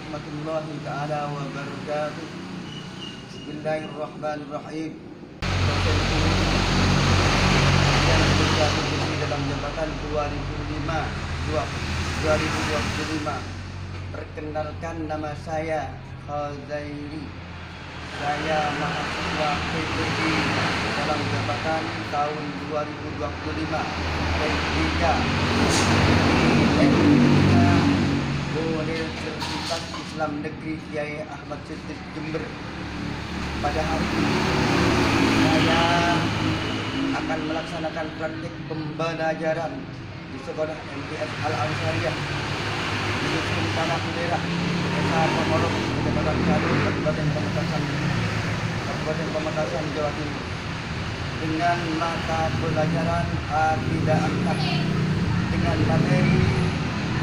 warahmatullahi taala wabarakatuh. Bismillahirrahmanirrahim. Yang bergabung di dalam jabatan 2005 perkenalkan, nama saya Khazaili. Saya mahasiswa PPD dalam jabatan tahun 2025 P3 Universitas Islam Negeri Kiai Ahmad Siddiq Jember. Pada hari ini saya akan melaksanakan praktik pembelajaran di sekolah MTS Al Ansariyah di Dusun Tanah Merah, Desa Pemorok, Kecamatan Kadu, Kabupaten Pamekasan, Jawa Timur, dengan mata pelajaran Aqidah Akhlak dengan materi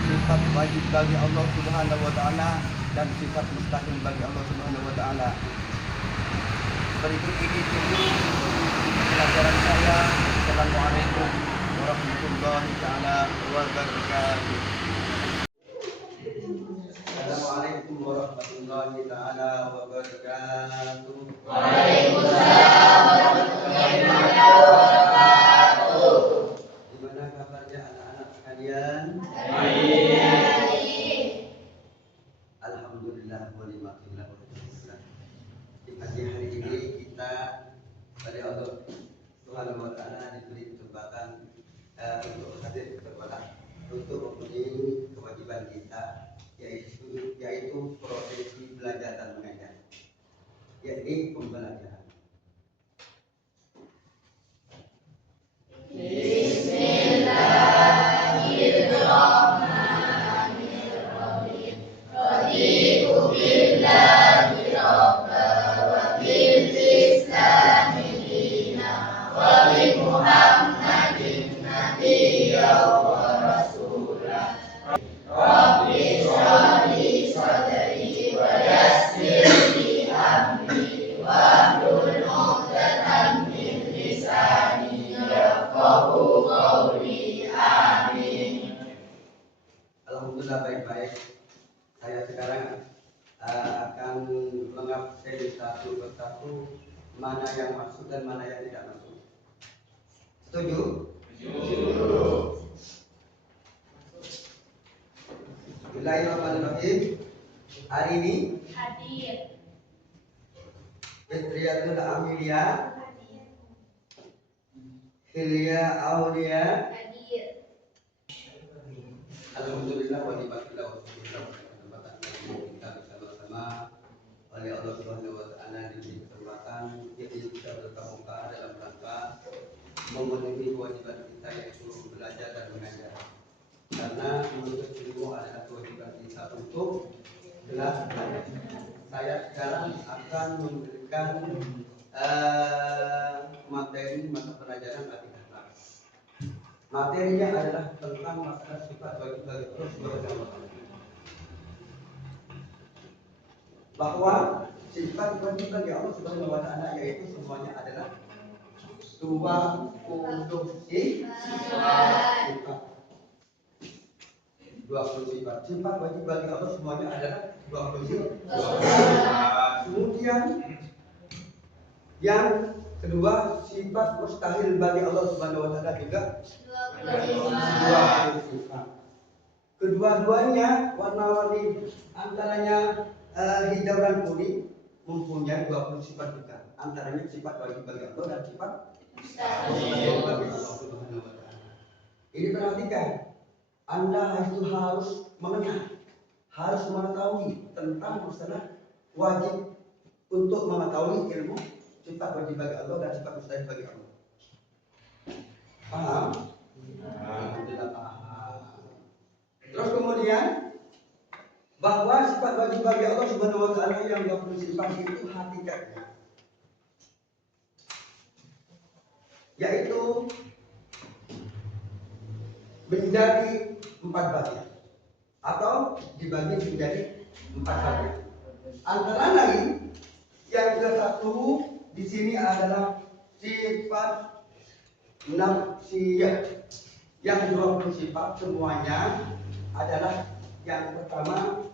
sifat wajib bagi Allah Subhanahu wa taala dan sifat mustahil bagi Allah Subhanahu wa taala. Berikut ini dulu pelajaran saya. Assalamualaikum warahmatullahi taala wabarakatuh. Assalamualaikum warahmatullahi taala wabarakatuh. Waalaikumsalam warahmatullahi taala wabarakatuh. Gimana kabarnya anak-anak sekalian? Alhamdulillah wa ni'matillah wa syukur. Di pagi hari ini kita dari Allah Subhanahu wa taala diberi kesempatan untuk hadir ke sekolah untuk memenuhi kewajiban kita, yaitu prosesi belajar dan mengajar, yakni pembelajaran. Bismillahirrahmanirrahim. Raditu billahi rabba wa bil islami dina wa bi Muhammadin nabiyya wa rasulah. Rabbi shrah li sadri wa yassir li amri wahlul 'uqdatam min lisani yafqahu qawli. Amin. Alhamdulillah, baik-baik. Saya sekarang akan mengabsen satu persatu mana yang masuk dan mana yang tidak masuk. Setuju? Setuju. Bismillahirrahmanirrahim. Hari ini Hadir. Fitriyatul Amelia, Hilya Aulia. Hadir. Alhamdulillah wa ni'matillah wa syukur. Kita bersama-sama oleh Allah Subhanahu wa taala diberi kesempatan yaitu kita bermuka dalam rangka memenuhi kewajiban kita, yaitu belajar dan mengajar. Karena menuntut ilmu adalah kewajiban kita untuk belajar. Saya sekarang akan memberikan materi mata pelajaran Aqidah Akhlak. Materinya adalah tentang masalah sifat wajib bagi Allah Subhanahu wa taala. Bahwa sifat wajib bagi Allah Subhanahu wa taala yaitu semuanya adalah 20 sifat. 20 sifat. Sifat wajib bagi Allah semuanya adalah 20 sifat. Kemudian yang kedua, sifat mustahil bagi Allah Subhanahu wa taala juga 20 sifat. Kedua-duanya warna-warni, antaranya hijau dan kuning, mempunyai 20 sifat juga. Antaranya sifat wajib bagi Allah dan sifat mustahil bagi Allah Subhanahu wa taala. Ini perhatikan, Anda harus mengenal, harus mengetahui tentang masalah wajib untuk mengetahui ilmu sifat wajib bagi Allah dan sifat mustahil bagi Allah. Paham? Tidak paham. Terus kemudian bahwa sifat wajib bagi Allah Subhanahu wa taala yang 20 sifat itu hakikatnya yaitu menjadi 4 bagian atau dibagi menjadi 4 bagian. Antara lain yang ke-1 di sini adalah sifat nafsiyah. Yang 20 sifat semuanya adalah yang pertama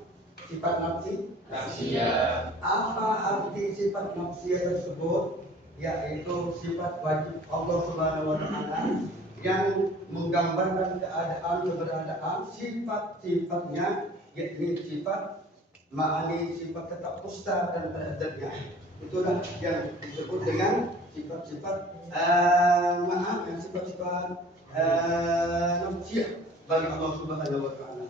sifat nafsi. Nafsiyah. Apa arti sifat nafsiyah tersebut? Yaitu sifat wajib Allah Subhanahu wa taala yang menggambarkan keadaan keberadaan sifat-sifatnya, yakni sifat ma'ani, sifat tetap pusta dan teradatnya. Itulah yang disebut dengan sifat-sifat sifat-sifat nafsiyah bagi Allah Subhanahu wa taala.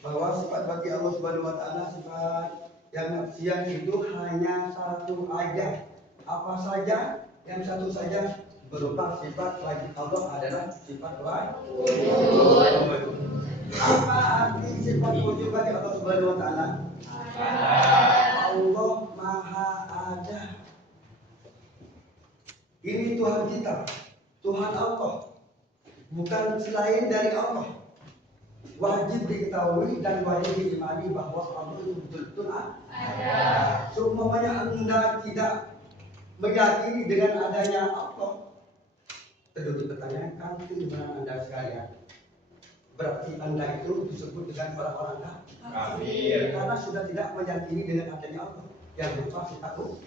Bahwa sifat bagi Allah Subhanahu wa taala, sifat yang nafsiyah itu hanya satu aja. Apa saja? Yang satu saja berupa sifat wajib Allah adalah sifat wujud. Apa arti sifat wujud bagi Allah Subhanahu wa taala? Allah Maha Ada. Ini Tuhan kita, Tuhan Allah, bukan selain dari Allah. Wajib diketahui dan wajib diimani bahwa Allah itu betul-betul ada. Semuanya Anda tidak meyakini dengan adanya Allah, perlu dipertanyakan keimanan Anda sekalian. Berarti Anda itu disebut dengan orang-orang kafir karena sudah tidak meyakini dengan adanya Allah yang berupa sifat wujud.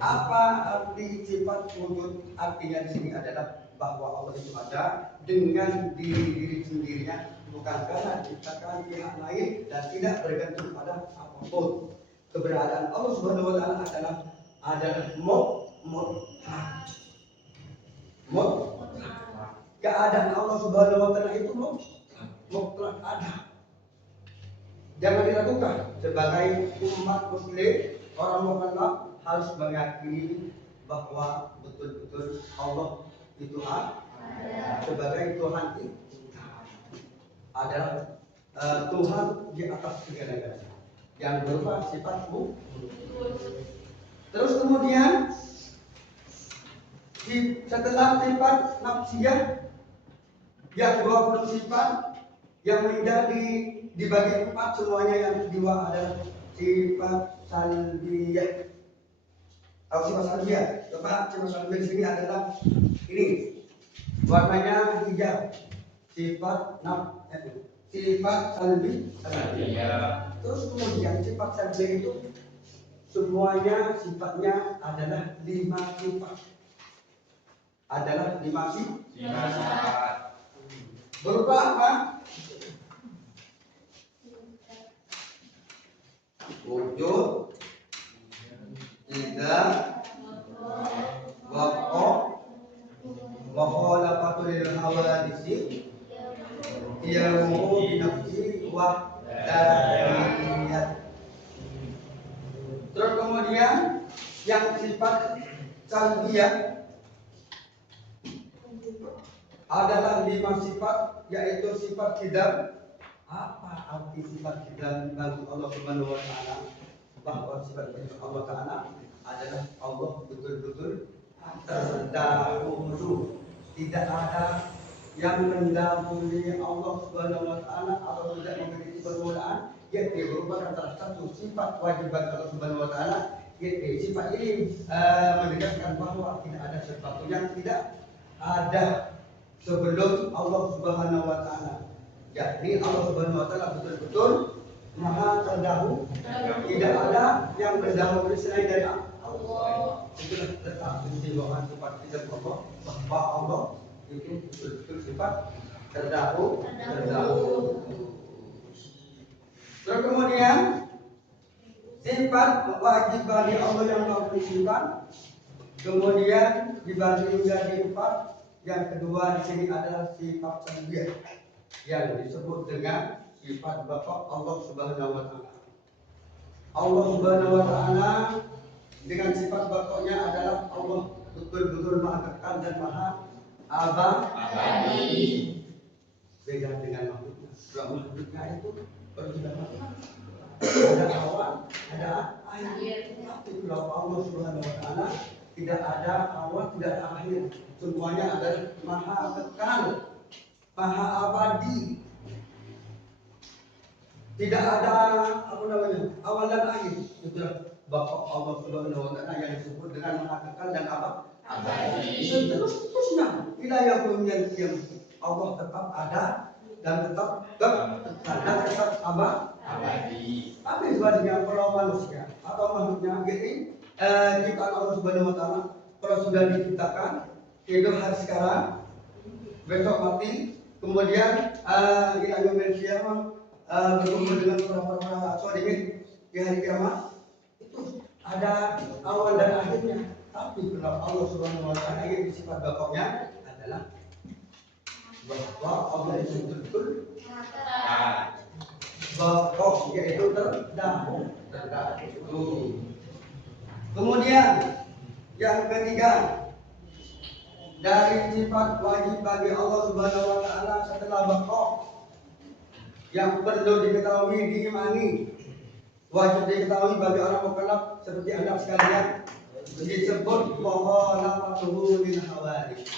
Apa arti sifat wujud? Artinya di sini adalah bahwa Allah itu ada dengan diri sendirinya, bukan karena diciptakan pihak lain dan tidak bergantung pada apapun. Keberadaan Allah Subhanahu wa taala adalah mutlak. Keadaan Allah Subhanahu wa taala itu mutlak ada. Jangan diragukan. Sebagai umat muslim, orang mukallaf harus meyakini bahwa betul-betul Allah itu ada. Sebagai Tuhan itu adalah Tuhan di atas segala-galanya yang berupa sifatmu. Terus kemudian setelah sifat nafsiyah yang 20 sifat yang menjadi dibagi 4, semuanya yang kedua adalah sifat salbiyah. Atau sifat salbiyah. Coba sifat salbiyah di sini adalah ini. Warnanya hijau. Sifat salbiyah. Terus kemudian sifat salbiyah itu semuanya sifatnya adalah 5 sifat. Adalah 5 sifat. Berupa apa? Wujud, tidak, waqo', mukhalafatul lil hawadisi, yamu binafsi wahdaniyat. Terus kemudian yang sifat salbiyah adalah 5 sifat, yaitu sifat kidam. Apa arti sifat kidam bagi Allah Subhanahu wa taala? Bahwa sifat bagi Allah taala adalah Allah betul-betul terdahulu. Tidak ada yang mendahului Allah Subhanahu wa taala atau tidak memiliki permulaan, yaitu merupakan salah satu sifat wajib bagi Allah Subhanahu wa taala. Yaitu sifat ini menegaskan bahwa tidak ada sesuatu yang tidak ada sebelum Allah Subhanahu wa taala. Jadi Allah Subhanahu wa taala betul-betul Maha terdahulu. Tidak ada yang mendahului selain dari Allah. Itulah letak keistimewaan sifat kita bahwa Allah itu betul-betul sifat terdahulu. Terus kemudian sifat wajib bagi Allah yang 20 sifat, kemudian dibagi menjadi 4. Yang kedua di sini adalah sifat salbiyah yang disebut dengan sifat Bapa Allah Subhanahu wa taala. Allah Subhanahu wa taala dengan sifat Bapaknya adalah Allah betul-betul Maha Kekal dan Maha Abadi. Beda dengan makhluknya. Makhluknya itu berbeda makna. Ada awan, ada air. Tapi kalau Allah Subhanahu wa taala tidak ada awal, tidak ada akhir. Semuanya adalah Maha Kekal, Maha Abadi. Tidak ada awal dan akhir. Itulah Bapa Allah Subhanahu wa taala yang disebut dengan Maha Kekal dan Abadi. Seterusnya wilayah dunia yang Allah tetap ada dan tetap kekal dan tetap abadi. Apa sebaliknya kalau manusia atau makhluknya gini ciptaan Allah Subhanahu wa taala kalau sudah diciptakan hidup hari sekarang besok mati kemudian kita manusia berkumpul dengan para solihin di hari kiamat itu ada awal dan akhirnya. Tapi kalau Allah Subhanahu wa taala ini sifat bakoknya adalah bahwa Allah itu betul bakok yaitu terdahulu. Kemudian yang ketiga dari sifat wajib bagi Allah Subhanahu wa taala setelah bakok yang perlu diketahui diimani wajib diketahui bagi orang mukallaf seperti anda sekalian disebut muhalafatuhu lil hawadits.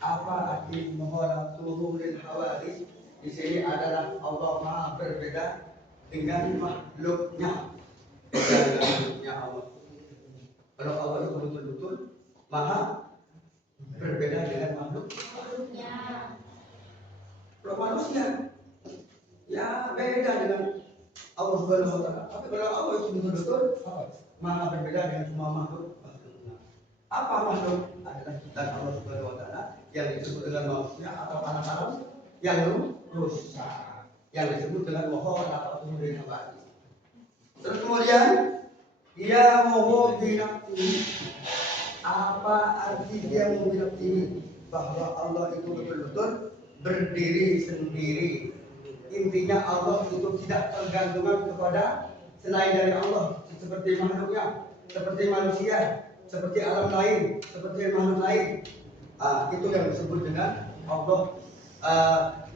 Apa arti muhalafatuhu lil hawadits? Di sini adalah Allah Maha berbeda dengan makhluknya. Makhluknya Allah. Kalau Allah itu betul-betul Maha berbeda dengan makhluknya. Kalau manusia ya beda dengan Allah Subhanahu wa taala. Tapi kalau Allah itu betul-betul Maha berbeda dengan semua makhluk. Apa makhluk? Adalah ciptaan Allah Subhanahu wa taala yang disebut dengan manusia atau anak-anak yang rusak, yang disebut dengan mohon atau kemudian abadi. Terus kemudian dia mohon binafsi. Apa arti dia mohon binafsi? Bahwa Allah itu betul-betul berdiri sendiri. Intinya Allah itu tidak tergantungan kepada selain dari Allah, seperti makhluknya, seperti manusia, seperti alam lain, seperti makhluk lain. Itu yang disebut dengan Allah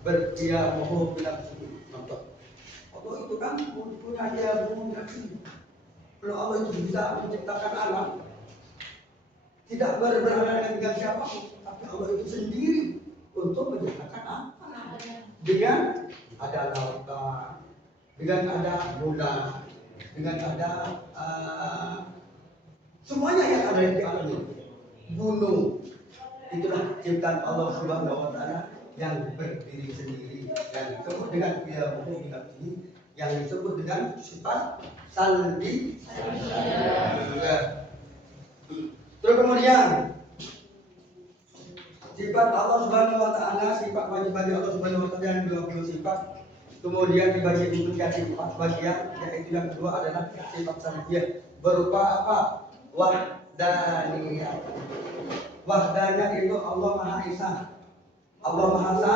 berdia mohon binafsi. Allah itu kan punya dia mohon binafsi. Kalau Allah itu bisa menciptakan alam, tidak berhadapan dengan siapapun, tapi Allah itu sendiri untuk menciptakan alam. Dengan ada lautan, dengan ada bulan, dengan ada semuanya yang ada di alam ini, gunung, itulah ciptaan Allah Subhanahu wa taala yang berdiri sendiri dan disebut dengan dia ini yang disebut dengan sifat salbi. Terus kemudian sifat Allah Subhanahu wa taala, sifat wajib bagi Allah Subhanahu wa taala yang 20 sifat. Kemudian dibagi menjadi 4 bagian, yaitu yang kedua adalah sifat salbiyah berupa apa? Wahdaniyah. Wahdaniyah itu Allah Maha Esa. Allah Maha Esa,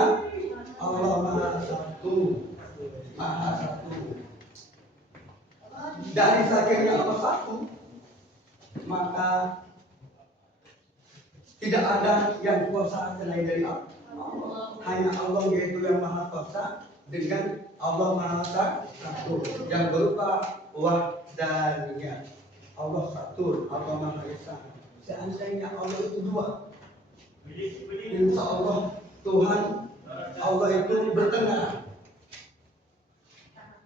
Allah Maha Satu. Maha Satu. Dari sakitnya Allah satu, maka tidak ada yang kuasa selain dari Allah. Hanya Allah yaitu yang Maha Kuasa dengan Allah Maha Satu yang berupa wahdaniyah. Allah satu, Allah Maha Esa. Seandainya Allah itu dua, insya Allah Tuhan Allah itu bertengah.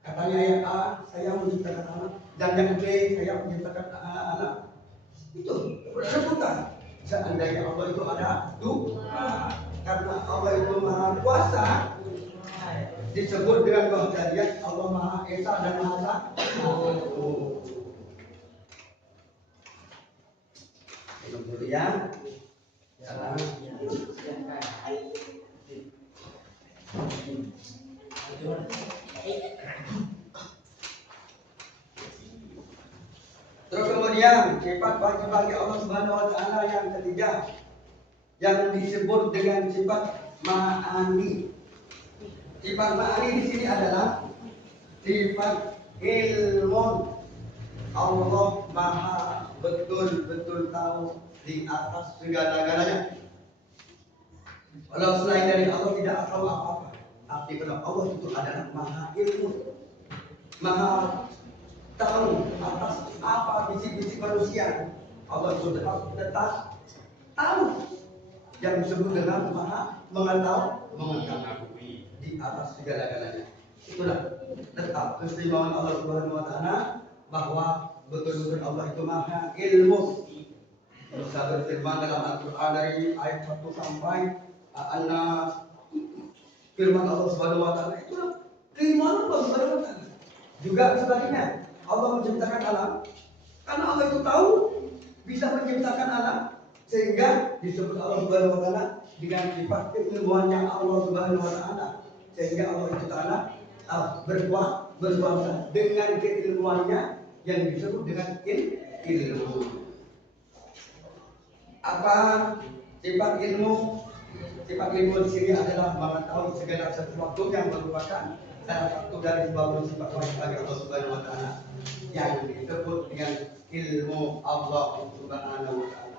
Katanya yang A, saya menciptakan anak, dan yang B, saya menciptakan anak. Itu rebutan. Seandainya Allah itu ada dua, karena Allah itu Maha Kuasa, disebut dengan wahdaniyah Allah Maha Esa dan Maha Satu. Kemudian terus kemudian sifat wajib bagi Allah Subhanahu wa taala yang ketiga yang disebut dengan sifat ma'ani. Sifat ma'ani di sini adalah sifat ilmu. Allah Maha betul-betul tahu di atas segala-galanya. Kalau selain dari Allah tidak tahu apa-apa. Tapi kalau Allah itu adalah Maha ilmu, Maha tahu atas apa bisik-bisik manusia. Allah itu tetap tahu yang disebut dengan Maha mengetahui di atas segala-galanya. Itulah tetap keistimewaan Allah Subhanahu wa taala bahwa betul-betul Allah itu Maha ilmu. Musa berfirman dalam Al-Quran dari ayat 1 sampai An-Nas, firman Allah Subhanahu wa taala itulah keimanan Allah Subhanahu wa taala. Juga sebaliknya, Allah menciptakan alam karena Allah itu tahu bisa menciptakan alam, sehingga disebut Allah Subhanahu wa taala dengan sifat keilmuannya Allah Subhanahu wa taala, sehingga Allah itu taala berkuasa dengan keilmuannya yang disebut dengan ilmu. Apa sifat ilmu? Sifat ilmu di sini adalah mengetahui segala sesuatu yang merupakan salah satu dari 20 sifat bagi Allah Subhanahu wa taala yang disebut dengan ilmu Allah Subhanahu wa taala.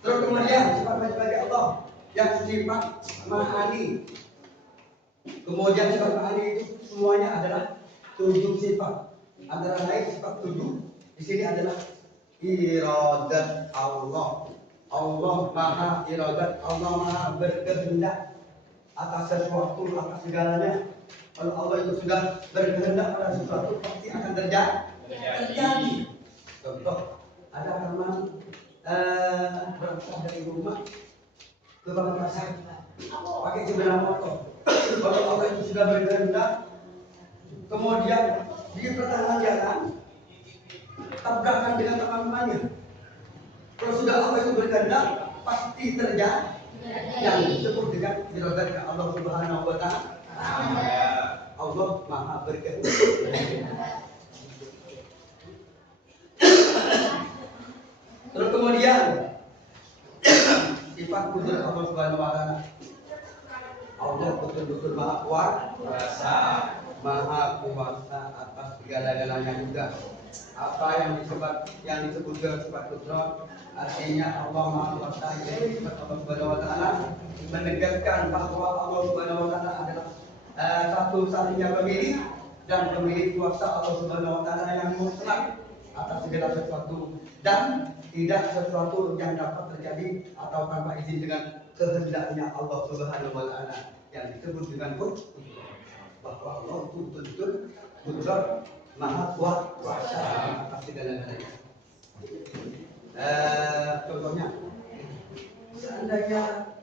Terus kemudian sifat bagi Allah yang sifat ma'ani. Kemudian sifat ma'ani itu semuanya adalah 7 sifat. Antara lain sifat 7 di sini adalah iradat Allah. Allah maha iradat, Allah maha berkehendak atas sesuatu, atas segalanya. Kalau Allah itu sudah berkehendak pada sesuatu, pasti akan terjadi. Contoh, ada teman berangkat dari rumah ke pasar, pakai sepeda motor. Kalau Allah itu sudah berkehendak, kemudian di pertengahan jalan tabrakan dengan teman-temannya. Kalau sudah Allah itu berkehendak, pasti terjadi. Yang disebut dengan iradat Allah Subhanahu wa taala. Allah maha berkehendak. Terus kemudian sifat kudrat Allah Subhanahu wa taala. Allah betul-betul maha kuasa, atas segala-galanya juga. Apa yang disebut dengan sifat kudrat, artinya Allah maha kuasa, yaitu sifat Allah Subhanahu wa taala menegaskan bahwa Allah Subhanahu wa taala adalah satu-satunya pemilik dan pemilik kuasa Allah Subhanahu wa taala yang mutlak atas segala sesuatu, dan tidak sesuatu yang dapat terjadi atau tanpa izin dengan kehendaknya Allah Subhanahu wa taala yang disebut dengan bahwa Allah itu betul-betul kudrat, maha kuasa atas segala-galanya. Contohnya, seandainya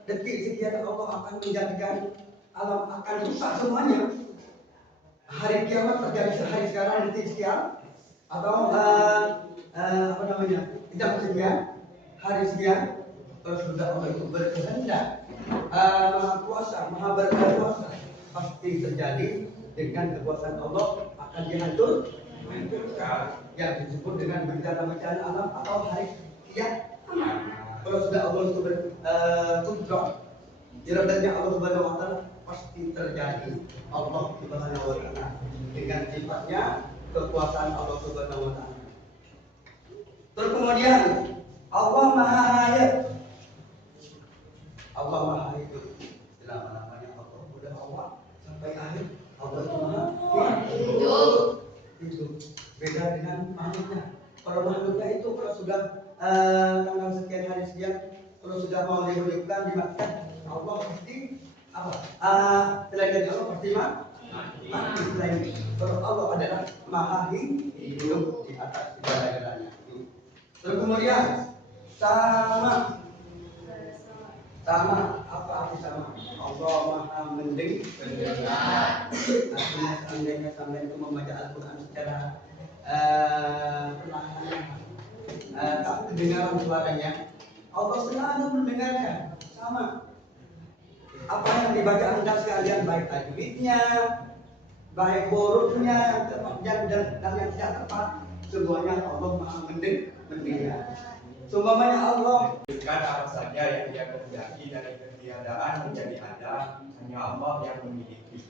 detik sekian Allah akan menjadikan alam akan rusak semuanya, hari kiamat terjadi sehari sekarang detik sekian, atau jam sekian, hari sekian, kalau sudah Allah itu berkehendak, maha kuasa, maha berkuasa, pasti terjadi dengan kekuasaan Allah akan dihancurkan, yang disebut dengan bencana alam atau hari kiamat. Kalau sudah Allah itu berkudrat, iradatnya Allah Subhanahu wa taala pasti terjadi. Allah Subhanahu wa taala dengan sifatnya kekuasaan Allah Subhanahu wa taala. Terus kemudian Allah maha hayat. Allah maha hidup. Selama-lamanya Allah sudah Allah sampai akhir Allah itu maha hidup. Beda dengan makhluknya. Kalau makhluknya itu kalau sudah tanggal sekian hari sekian, kalau sudah mau dihidupkan dimatikan, Allah pasti selain dari Allah pasti mati. Selain kalau Allah adalah maha hidup di atas segala-galanya. Terus kemudian sama apa arti sama? Allah maha mendengar. Artinya seandainya sampai itu membaca Al-Quran secara perlahan, tak kedengaran suaranya, Allah selalu mendengarkan. Sama apa yang dibaca anda sekalian, baik tajwidnya, baik hurufnya yang tepat dan yang tidak tepat, semuanya Allah maha mendengar. Seumpamanya Allah bukan apa saja yang dia kehendaki dari ketiadaan menjadi ada, hanya Allah yang memiliki.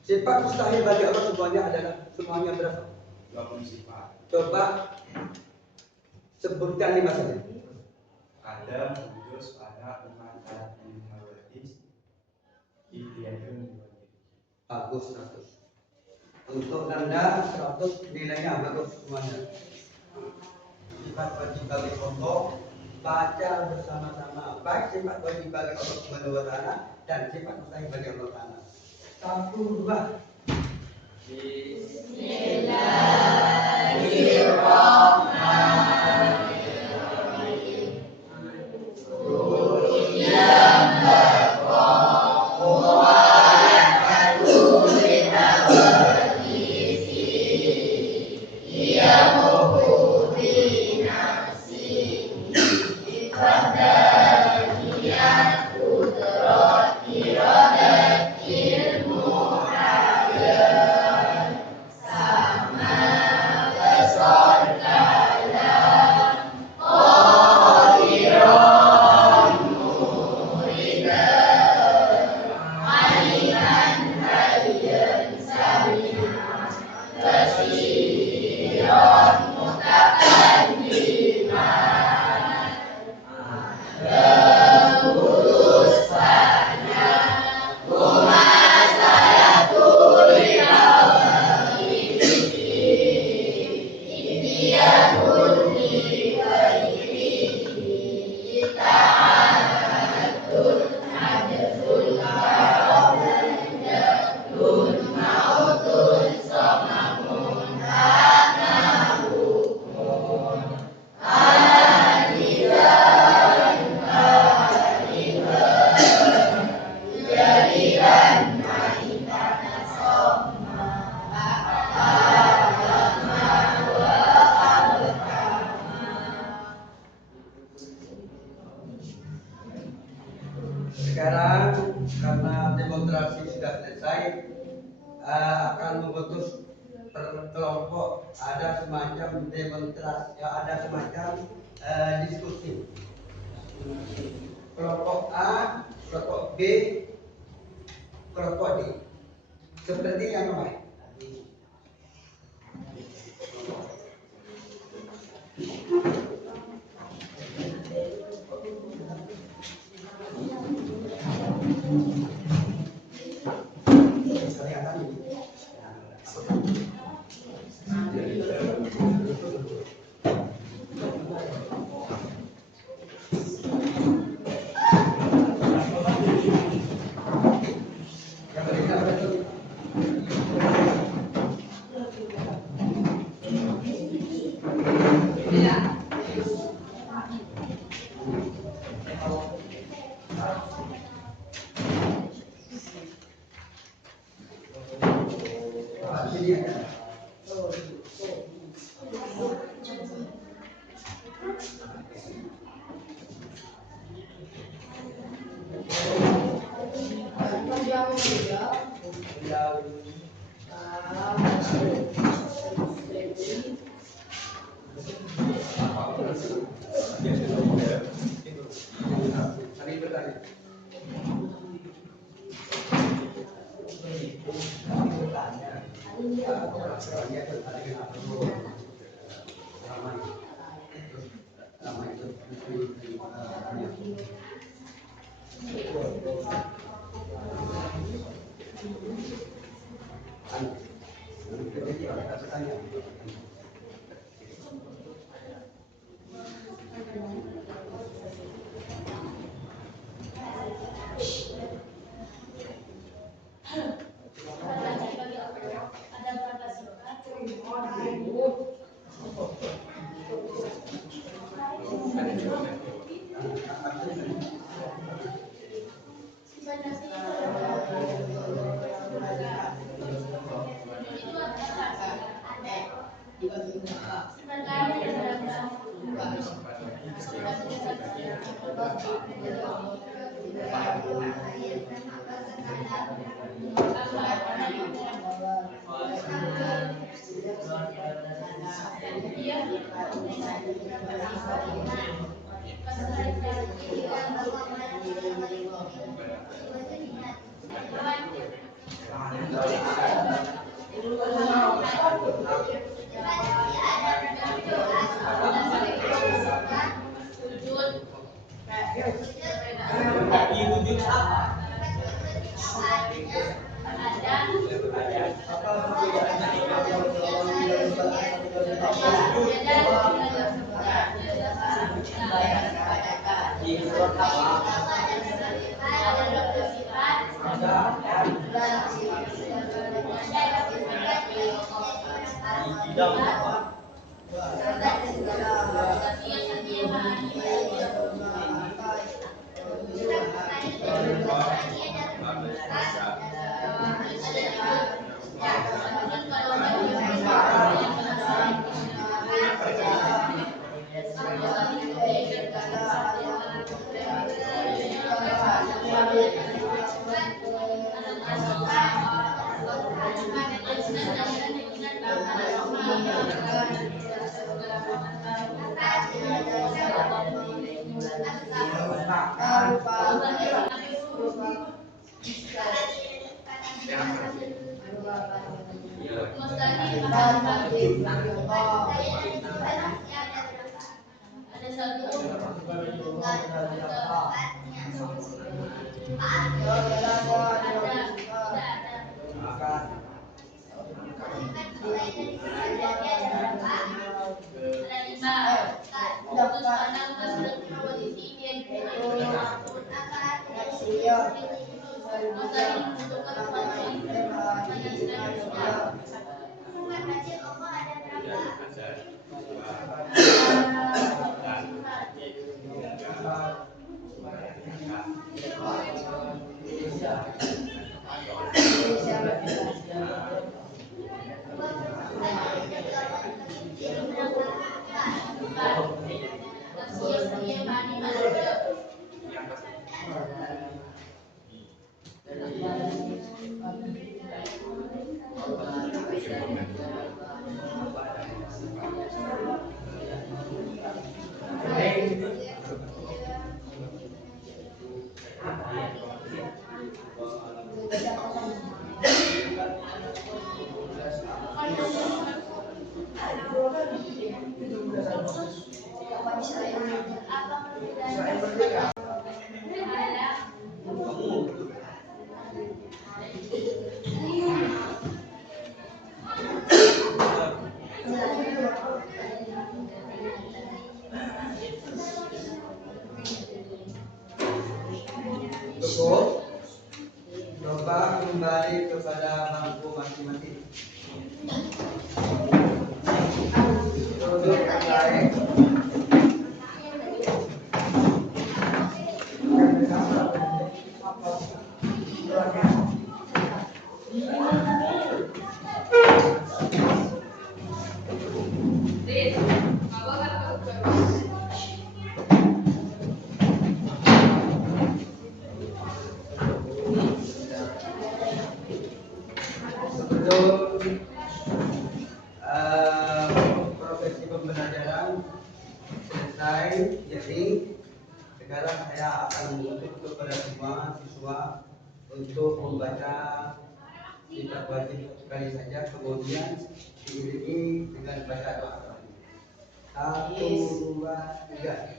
Sifat mustahil bagi Allah semuanya berapa? 20 sifat. Coba sebutkan 5 saja. Adam, Kudus, Pada, Umat, Al-Quran, Hawadis, Ibrahim. Bagus 100. Untuk Anda 100 nilainya bagus semuanya. Sifat wajib bagi Allah baca bersama-sama, baik sifat wajib bagi Allah Subhanahu wa taala dan sifat mustahil bagi Allah taala. 1, 2. Bismillahirrahmanirrahim. Surya ada semacam demonstrasi, ya, ada semacam diskusi. Kelompok A, kelompok B, kelompok D. Seperti yang kemarin. Apa Israel perbedaannya? merdeka. Alam. Kamu betul. Cukup. Coba kembali kepada bangku masing-masing. Duduk yang baik. Sebelum profesi pembelajaran selesai, jadi sekarang saya akan menuntut kepada semua siswa untuk membaca sifat wajib sekali saja, kemudian diiringi dengan baca doa. 1, 2, 3.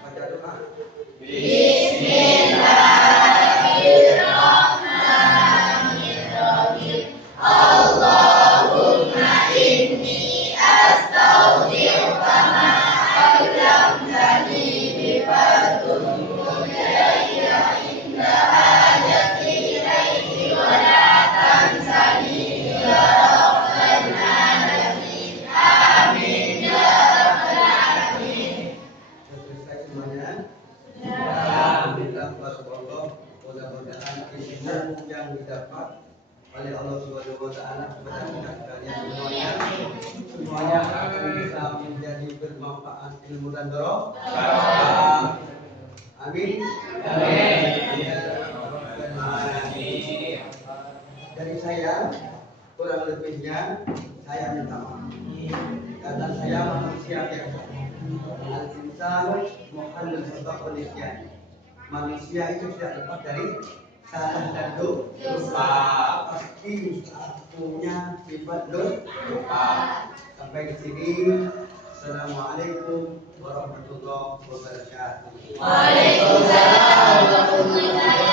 Baca doa. Selesai semuanya. Alhamdulillah, barakallah. Mudah-mudahan ilmu yang didapat oleh Allah Subhanahu wa taala kepada kita sekalian semuanya akan bisa menjadi bermanfaat ilmu dan barokah. Amin. Dari saya kurang lebihnya saya minta maaf karena saya manusia biasa. Al-insan muhallal sabaq nisyan. Manusia itu tidak lepas dari salah dan dosa. Pasti punya sifat dosa. Sampai di sini. Assalamualaikum warahmatullahi wabarakatuh. Waalaikumsalam warahmatullahi wabarakatuh.